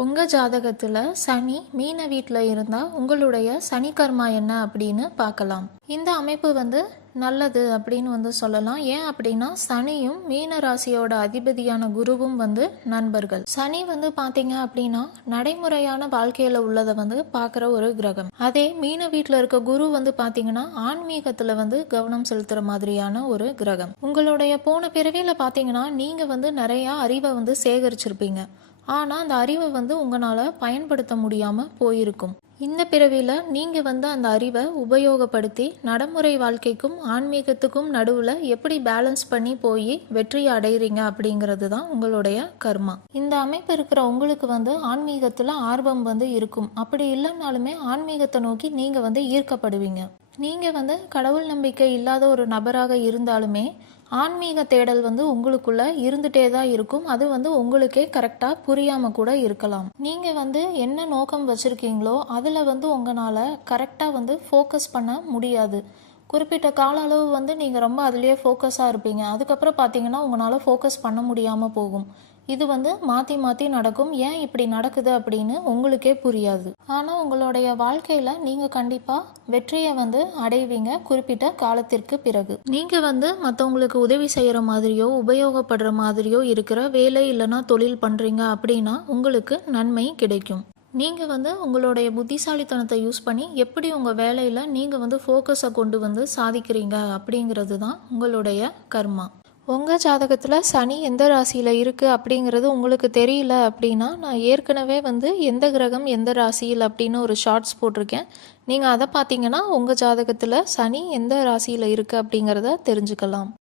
உங்க ஜாதகத்துல சனி மீன வீட்டில் இருந்தா உங்களுடைய சனி கர்மா என்ன அப்படின்னு பார்க்கலாம். இந்த அமைப்பு நல்லது அப்படின்னு சொல்லலாம். ஏன் அப்படின்னா சனியும் மீன ராசியோட அதிபதியான குருவும் நண்பர்கள். சனி பார்த்தீங்க அப்படின்னா நடைமுறையான வாழ்க்கையில உள்ளதை பார்க்குற ஒரு கிரகம். அதே மீன வீட்டில் இருக்க குரு பார்த்தீங்கன்னா ஆன்மீகத்துல கவனம் செலுத்துற மாதிரியான ஒரு கிரகம். உங்களுடைய போன பிறவியில பார்த்தீங்கன்னா நீங்க நிறைய அறிவை சேகரிச்சிருப்பீங்க. ஆனால் அந்த அறிவை உங்களால் பயன்படுத்த முடியாமல் போயிருக்கும். இந்த பிறவியில் நீங்கள் அந்த அறிவை உபயோகப்படுத்தி நடைமுறை வாழ்க்கைக்கும் ஆன்மீகத்துக்கும் நடுவில் எப்படி பேலன்ஸ் பண்ணி போய் வெற்றியை அடைகிறீங்க அப்படிங்கிறது தான் உங்களுடைய கர்மா. இந்த அமைப்பு இருக்கிற உங்களுக்கு ஆன்மீகத்தில் ஆர்வம் இருக்கும். அப்படி இல்லைனாலுமே ஆன்மீகத்தை நோக்கி நீங்கள் ஈர்க்கப்படுவீங்க. நீங்கள் கடவுள் நம்பிக்கை இல்லாத ஒரு நபராக இருந்தாலுமே ஆன்மீக தேடல் உங்களுக்குள்ள இருந்துட்டே தான் இருக்கும். அது உங்களுக்கே கரெக்டாக புரியாமல் கூட இருக்கலாம். நீங்கள் என்ன நோக்கம் வச்சுருக்கீங்களோ அதில் உங்களால் கரெக்டாக ஃபோக்கஸ் பண்ண முடியாது. குறிப்பிட்ட கால அளவு நீங்கள் ரொம்ப அதுலேயே ஃபோக்கஸாக இருப்பீங்க. அதுக்கப்புறம் பார்த்தீங்கன்னா உங்களால் ஃபோக்கஸ் பண்ண முடியாமல் போகும். இது மாற்றி மாற்றி நடக்கும். ஏன் இப்படி நடக்குது அப்படின்னு உங்களுக்கே புரியாது. ஆனால் உங்களுடைய வாழ்க்கையில் நீங்கள் கண்டிப்பாக வெற்றியை அடைவீங்க குறிப்பிட்ட காலத்திற்கு பிறகு. நீங்கள் மற்றவங்களுக்கு உதவி செய்கிற மாதிரியோ உபயோகப்படுற மாதிரியோ இருக்கிற வேலை இல்லைன்னா தொழில் பண்ணுறீங்க அப்படின்னா உங்களுக்கு நன்மை கிடைக்கும். நீங்கள் உங்களுடைய புத்திசாலித்தனத்தை யூஸ் பண்ணி எப்படி உங்கள் வேலையில் நீங்கள் ஃபோக்கஸை கொண்டு சாதிக்கிறீங்க அப்படிங்கிறது தான் உங்களுடைய கர்மா. உங்கள் ஜாதகத்தில் சனி எந்த ராசியில் இருக்குது அப்படிங்கிறது உங்களுக்கு தெரியல அப்படின்னா நான் ஏற்கனவே எந்த கிரகம் எந்த ராசியில் அப்படின்னு ஒரு ஷார்ட்ஸ் போட்டிருக்கேன். நீங்கள் அதை பார்த்தீங்கன்னா உங்கள் ஜாதகத்தில் சனி எந்த ராசியில் இருக்குது அப்படிங்கிறத தெரிஞ்சுக்கலாம்.